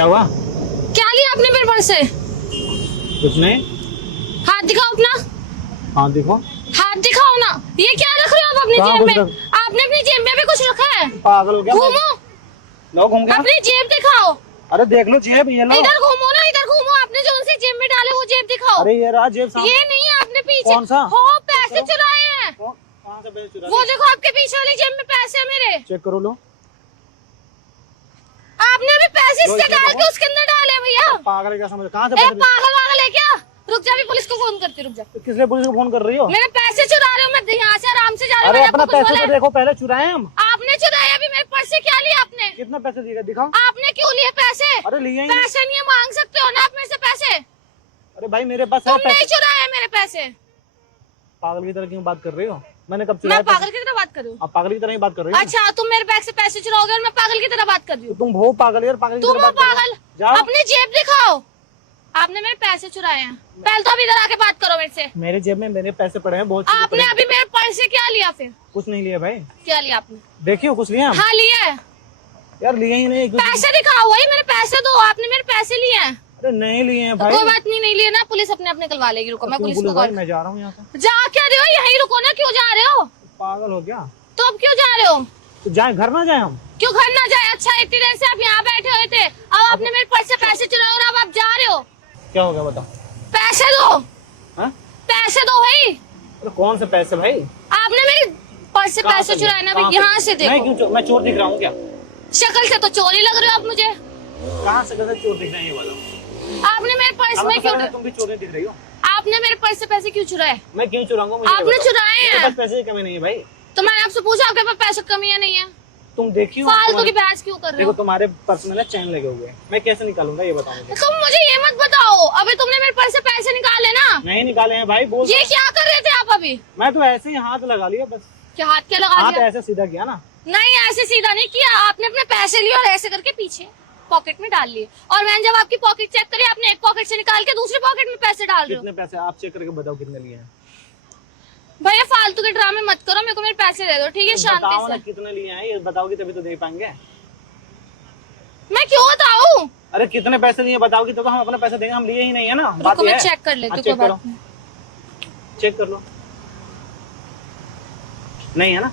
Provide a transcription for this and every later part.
क्या हुआ? क्या लिया आपने मेरे पर्स से? कुछ नहीं। हाथ दिखाओ अपना। हाँ देखो। हाथ दिखाओ ना। ये क्या रख रहे हो आप अपनी कहाँ जेब कुछ में? आपने अपनी जेब में भी कुछ रखा है? पागल हो गया? घूमो, लो घूम गया। अपनी जेब दिखाओ। अरे देख लो जेब, ये लो। इधर घूमो ना, इधर घूमो। आपने जो सी जेब में डाले वो जेब दिखाओ। अरे ये रहा जेब सामने। ये नहीं है, आपने पीछे कौन सा? हो पैसे चुराए हैं। कहाँ से पैसे चुरा वो लिए? देखो आपके पीछे वाली जेब में पैसे हैं मेरे। चेक करो। लो आपने अभी पैसे लो, इससे इसे डाल देखो। के उसके अंदर डाले भैया। पागल है क्या? समझ कहाँ से ए पैसे? पागल वागल है क्या? रुक जा, अभी पुलिस को फोन करती, रुक जा। किस लिए पुलिस को फोन कर रही हो? मेरे पैसे चुरा रहे हो? मैं यहाँ से आराम से जा रही हूँ। अरे मैंने अपना आपको कुछ पैसे बोला तो है? देखो, पहले चुराए हम। आपने चुराया अभी मेरे पर्स से। क्या लिया आपने? कितना पैसे दिएगा दिखाओ। आपने क्यों लिए पैसे? अरे लिए ही नहीं। पैसे नहीं है, मांग सकते हो ना आप मेरे से पैसे। अरे भाई मेरे पास है तुमने ही पैसे। चुराया मेरे पैसे। पागल की तरह क्यों बात कर रही हो? मैंने कब मैं चुराया? पागल की तरह बात कर रही हूँ? आप पागल की तरह ही बात कर रही हो। अच्छा, तुम मेरे बैग से पैसे चुराओगे और मैं पागल की तरह बात कर रही तो हूँ? तुम वो पागल यार, पागल की तुम तरह हो बात कर रही पागल। हो। जाओ। अपनी जेब दिखाओ। आपने मेरे पैसे चुराए हैं। पहले तो अभी इधर आके बात करो मेरे से। मेरे जेब में मेरे पैसे पड़े हैं बहुत। चीजें आपने पड़ी हैं। अभी मेरे पर्स से क्या लिया फिर? कुछ नहीं लिया भाई। क्या लिया आपने? देखियो कुछ लिया हम। हाँ लिया है। यार लिए ही नहीं। पैसे दिखाओ। वही मेरे पैसे दो। आपने मेरे पैसे लिए हैं। अरे नहीं लिए हैं तो भाई। कोई बात नहीं, नहीं लिए ना, पुलिस अपने अपने निकलवा लेगी। रुको, मैं क्यों पुलिस पुलिस को भाई? कॉल। मैं जा रहा हूँ यहाँ से। जा क्या रहे हो? यहीं रुको ना। क्यों जा रहे हो? पागल हो गया? तो अब क्यों जा रहे हो? तो जाए घर ना जाए हम? क्यों घर ना जाए? अच्छा, इतनी देर से आप यहाँ बैठे हुए थे, अब आपने मेरे पर्स से पैसे चुराए और अब आप जा रहे हो। क्या हो गया बताओ? पैसे दो। हाँ? पैसे दो भाई। अरे कौन से पैसे भाई? आपने मेरे पर्स से कहाँ पैसे से? चुराए ना कहाँ भाई। यहाँ से मैं देखो। क्यों मैं चोर दिख रहा हूँ क्या? शक्ल से तो चोर ही लग रहे हो आप मुझे। कहाँ से कैसे चोर दिख रहे हैं ये वाला? आपने मेरे पर्स अब में तो क्यों? साला तुम भी चोर नहीं दिख रही हो। आपने मेरे पर्स से पैसे क्यों चुराए? मैं क्यों चुराऊंगा? मुझे आपने चुराए मेरे हैं। पास पैसे की कमी नहीं है भाई। तो मैंने आपसे पूछा आपके पास पैसे कमी है नहीं है? तुम देखियो। फालतू की बहस क्यों कर रहे देखो हो? तुम्हारे पर्स में ना चैन लगे हुए हैं, मैं कैसे निकालूंगा ये बताओ मुझे। तुम मुझे ये मत बताओ। अभी तुमने मेरे पर्स से पैसे निकाले ना? नहीं निकाले हैं भाई, बोल। ये क्या कर रहे थे आप अभी? मैं तो ऐसे ही हाथ लगा लिया बस। क्या हाथ क्या लगा हाथ दिया? ऐसे सीधा किया ना। नहीं, ऐसे सीधा नहीं किया। आपने अपने पैसे लिए और ऐसे करके पीछे पॉकेट में डाल लिए। और मैंने जब आपकी पॉकेट चेक करी, आपने एक पॉकेट से निकाल के दूसरे पॉकेट में पैसे डाल रहे हो। कितने पैसे आप चेक करके बताओ कितने लिए हैं? भैया फालतू के ड्रामे मत करो। मेरे को मेरे पैसे दे दो, ठीक है? बताओ शांति ना से। कितने लिए हैं, ये बताओगी तभी तो दे पाएंगे। मैं क्यों बताऊं? अरे कितने पैसे लिए बताओगी तो हम अपने पैसे देंगे। हम लिए ही नहीं है ना। बात रुको ये मैं है। चेक कर लेती हाँ, हूँ। चेक कोई करो। बात नहीं। चेक कर लो। नहीं है ना?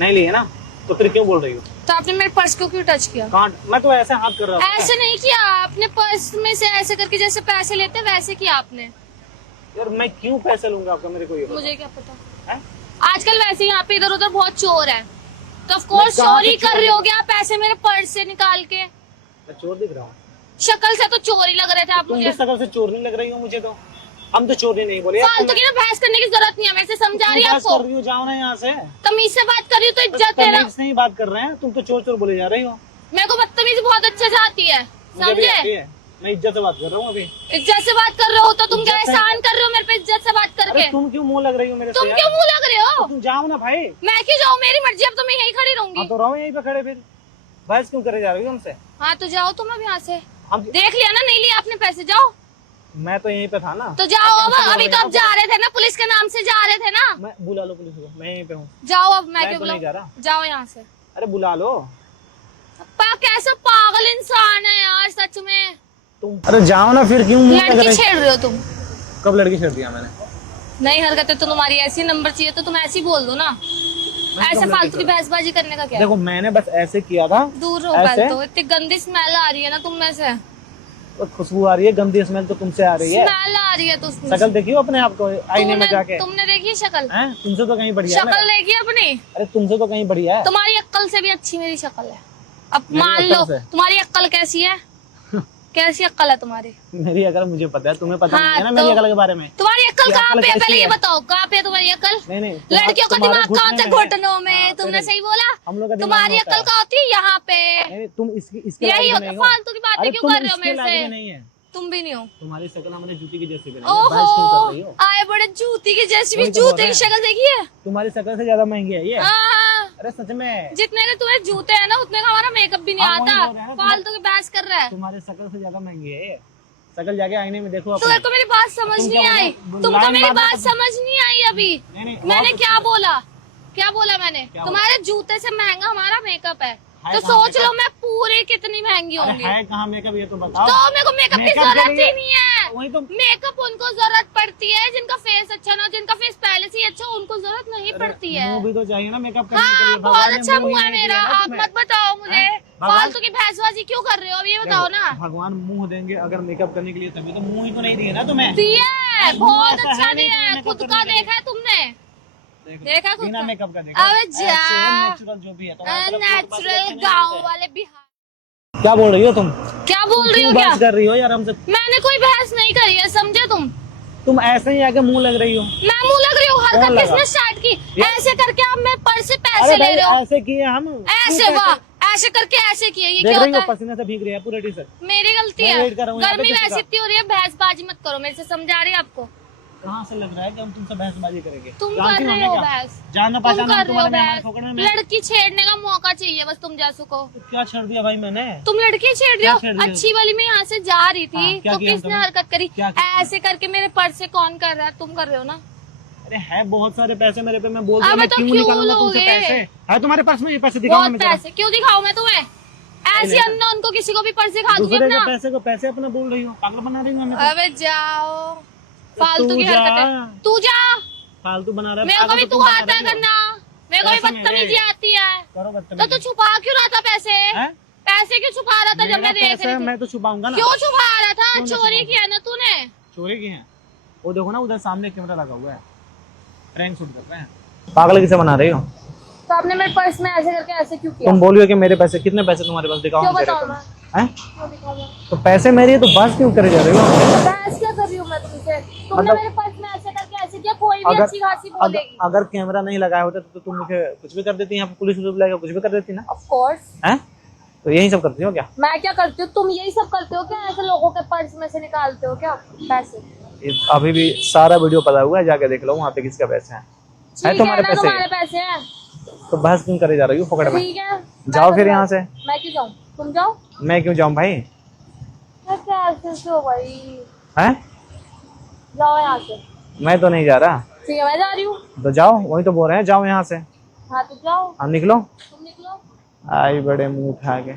नहीं लिए ना? तो फिर क्यों बोल रही हो? तो आपने मेरे पर्स को क्यों टच किया? कहाँ? मैं तो ऐसे हाथ कर रहा हूँ। ऐसे नहीं किया। आपने पर्स में से ऐसे करके जैसे पैसे लेते वैसे किया आपने। यार मैं क्यों पैसे लूंगा आपका? मेरे को ये बताओ। मुझे क्या पता। हैं? आजकल वैसे ही यहाँ पे इधर उधर बहुत चोर है, तो ऑफ कोर्स मैं कहाँ चोरी से कर चोर रहे होगे आप पैसे मेरे पर्स से निकाल के। मैं चोर दिख रहा हूँ? शक्ल से तो चोर ही लग रहे थे आप तुम मुझे। भी शकल से चोर नहीं लग रही हो मुझे तो। हम तो चोरी नहीं बोले। फालतू की ना बहस करने की जरूरत नहीं है। मेरे से समझा रही है बहस आपको। कर रही हो, जाओ ना यहाँ से। तमीज से बात कर रही हूँ तो इज्जत है ना। तमीज से ही बात कर रहे हैं, तुम तो चोर चोर बोले जा रही हो। मेरे को बदतमीजी बहुत अच्छे से आती है, मुझे भी आती समझे? है। मैं इज्जत से बात कर रहा हूँ अभी। इज्जत से बात कर रहे हो तो तुम क्या इज्जत से- एहसान कर रहे हो मेरे पे इज्जत से बात अरे करके? तुम क्यों मुंह लग रही हो मेरे से तुम यार? क्यों मुंह लग रहे हो? तुम जाओ ना भाई। मैं क्यों जाऊँ? मेरी मर्जी। अब तो मैं यहीं खड़ी हाँ रहूंगी। तो रहो यहीं पे खड़े फिर। बहस क्यों करे जा रही हो हमसे? हाँ तो जाओ तुम अब यहाँ से। हम देख लिया ना, नहीं लिया आपने पैसे, जाओ। मैं तो यहीं पे था ना। तो जाओ अब। हमसे अभी तो आप जा रहे थे ना, पुलिस के नाम से जा रहे थे ना। मैं बुला लो पुलिस को, मैं यहीं पे हूँ। जाओ अब। मैं मैं क्यों तो नहीं जा बुलाऊं? रहा। जाओ यहाँ से। अरे बुला लो कैसा पागल इंसान है यार सच में। तुम। अरे जाओ ना फिर, क्यों मुंह लग लड़की रही? छेड़ रहे हो तुम। कब लड़की छेड़ दिया मैंने? नहीं हरकतें तो तुम्हारी ऐसी, नंबर चाहिए तो तुम ऐसी बोल दो ना। ऐसे लड़की फालतू की छेड़ा? बहसबाजी करने का क्या है? देखो मैंने बस ऐसे किया था। दूर रहो ऐसे? पहले तो। इतनी गंदी स्मेल आ रही है ना तुम में से। तो खुशबू आ रही है, गंदी स्मेल तो तुमसे आ रही है। स्मेल आ रही है तो उसमें शक्ल से। देखियो अपने आप को आईने में जाके। तुमने देखी है शक्ल? हैं? तुमसे तो कहीं बढ़िया है शक्ल मेरा। देखी है अपनी? अरे तुमसे तो कहीं बढ़िया है। तुम्हारी अक्ल से भी अच्छी मेरी शक्ल है। अब मेरी मान अक्ल लो से? तुम्हारी अक्ल कैसी है। कैसी अक्ल है तुम्हारी? मेरी अकल मुझे पता है, तुम्हें पता हाँ, नहीं है ना तो- मेरी अकल के बारे में। तुम्हारी अक्ल ये कहाँ अक्ल पे है? कैसी पहले ये है? बताओ कहाँ पे है तुम्हारी अक्ल? नहीं लड़कियों का तुम्हारे दिमाग कहाँ होता है? घुटने में घुटनों में। हाँ, तुमने तो सही बोला। हम लोग का दिमाग तुम्हारी होता अक्ल है। कहाँ होती है? यहाँ पे। नहीं, तुम इसके यही लायक होता। नहीं हो। फालतू की बातें अरे क्यों तुम कर रहे हो इसके मेरे लायक से? भी नहीं है। तुम भी नहीं हो। तुम्हारी शक्ल हमारे जूती की जैसी बनी है, बहस क्यों कर रही ओहो, हो? आए बड़े जूती की जैसी भी। वही तो बोल जूते रहे की हैं। शक्ल देखी है? तुम्हारी शक्ल से ज्यादा महंगी है ये। हाँ, अरे सच में। जितने के तुम्हें जूते हैं ना उतने का हमारा मेकअप भी नहीं हाँ, वही आता। बोल रहे हैं ना, फालतू की बहस कर रहा है। तुम्हारी शक्ल से ज्यादा महंगी है ये। शक्ल जाके आईने में देखो तुम्हें अपने। को मेरी बात समझ तुम नहीं क्या आई। बोला? तुमको लाइन मेरी मारना बात तो- समझ नहीं आई अभी। नहीं, मैंने और क्या बोला? क्या बोला मैंने? क्या तुम्हारे जूते से महंगा हमारा मेकअप है। तो सोच लो मैं पूरी कितनी महंगी अरे होंगी। है कहाँ मेकअप, ये तो बताओ। तो मेरे को मेकअप की मेकअप जरूरत के लिए- ही नहीं है। वही तो। मेकअप उनको जरूरत पड़ती है जिनका फेस अच्छा ना हो, जिनका फेस पहले से ही अच्छा हो, उनको जरूरत नहीं पड़ती है। मुंह भी तो चाहिए ना मेकअप करने के हाँ लिए। बहुत भगवान ने अच्छा मुंह ही मुंह है नहीं मेरा, दिया ना आप तुम्हें। मत बताओ मुझे हैं? भगवान- फालतू की भैंसबाजी क्यों कर रहे हो, अब ये बताओ ना। भगवान मुंह देंगे अगर मेकअप करने के लिए, तभी तो मुंह ही तो नहीं दिए ना तुम्हें। दिया है, बहुत ऐसा अच्छा है नहीं दिया है, तुम्हें खुद makeup का करने के देखा है तुमने, देखो, देखा खुद बिना का? मेकअप का देखा। अबे ऐसे जा। हो, नेचुरल जो भी है तुम्हारी तरफ से तो नेचुरल अच्छे नहीं गाँव लगते। वाले बिहार। क्या बोल रही हो तुम? क्या बोल रही हो क्यों क्या? बहस कर रही हो यार हमसे? मैंने कोई बहस नहीं करी है, समझे तुम ऐसे ही आके मुंह लग रही हो। मैं मुंह लग रही हूँ, कौन हरकत लगा? किसने स्टार्ट की? ये- ऐसे करके आप मेरे पर्स से पैसे अरे ले भाई रहे हो, ऐसे किए हम। ऐसे वाह, ऐसे करके ऐसे किए, ये देख क्या रही हो होता है? पसीने से भीग रही है पूरे टी शर्ट। मेरी गलती मैं है, वेट कर रहा हूँ यहाँ पे गर्मी किसी वैसी का। इतनी हो रही है, बहसबाजी मत करो मेरे से, समझा रही है आपको? कहाँ से लग रहा है कि हम तुमसे बहसबाजी करेंगे? तुम जानती कर हो रहे हमें हो क्या? बहस, जाना तुम पहचाना कर रहे हो तुम्हारे मेहमान बहस, पकड़ने में। लड़की छेड़ने का मौका चाहिए बस तुम जैसू को। क्या छेड़ दिया भाई मैंने? तुम लड़की छेड़ रहे क्या हो, छेड़ रही हो? अच्छी वाली मैं यहाँ से जा रही थी हाँ, क्या तो किया किसने तुमने? हरकत करी? क्या किया? ऐसे करके मेरे पर्स से कौन कर रहा है? तुम कर रहे हो ना। अरे है बहुत सारे पैसे मेरे पे, मैं बोल अब रहा मैं तो क्यों क्यों निकालूंगा तुमसे लोगे? पैसे? है तुम्हारे पास में ये पैसे? दिखाओ बहुत हमें जरा। पैसे क्यों दिखाऊं मैं तुम्हें? ऐसी अननोन को किसी को भी पर्स दिखा दूंगी दूसरे के अपना। पैसे को पैसे अपना बोल रही हो, पागल बना रही हो हमें तो। अबे जाओ, फालतू तू की जा। हरकतें। तू जा, फालतू बना रहा है। मेरे को पागल भी तो तू तुम बना आता है रही हो। करना, मेरे को भी पैसे मेरे। बदतमीजी आती है। करो तो बदतमीजी। तू छुपा क्यों रहा था पैसे? हैं? पैसे क्यों छुपा रहा था जब मेरा मैं देख पैसा है, रही थी? मैं तो छुपाऊंगा ना। क्यों छुपा रहा था? क्यों नहीं चोरी छुपाऊंगा? किया ना तूने। चोरी की है वो, देखो ना उधर सामने कैमरा लगा हुआ है, प्रैंक शूट कर रहे हैं। पागल किसे बना रही हो? तो आपने मेरे पर्स में ऐसे करके ऐसे क्यों किया? तुम बोलियो कि मेरे पैसे, कितने पैसे तुम्हारे पास? दिखाओ क्यों मुझे बताऊं रकम। मैं? हैं? क्यों दिखाऊं मैं? तो पैसे मेरे हैं, तो बस क्यों करे जा रही हो? बहस क्या कर रही हूँ मैं तुमसे? तुमने मतलब- मेरे पर्स में ऐसे करके ऐसे किया, कोई भी अच्छी खासी बोलेगी। अगर कैमरा नहीं लगाया होता तो तुम मुझे कुछ भी कर देती, यहाँ पे पुलिस बुलाएगा, कुछ भी कर देती ना। Of course. हैं? तो यही सब करती हो क्या? मैं क्या करती हूँ? तुम यही सब करते हो क्या? ऐसे लोगों के पर्स में से निकालते हो क्या पैसे? अभी भी सारा वीडियो पड़ा हुआ है, जाके देख लो वहाँ पे किसका पैसे हैं। ठीक तुम्हारे है ना, पैसे? तुम्हारे पैसे हैं। तो बहस क्यों करे जा रही हो? पकड़ में ठीक है, जाओ फिर यहाँ से। मैं क्यों जाऊँ? तुम जाओ। मैं क्यों जाऊँ भाई? क्या ऐसे हो भाई? हैं? जाओ यहाँ से। मैं तो नहीं जा रहा। ठीक है, मैं जा रही हूँ। तो जाओ, वही तो बोल रहे हैं, जाओ यहाँ से। हाँ तो जाओ, हाँ निकलो। तुम निकलो। आई बड़े मुंह उठा के।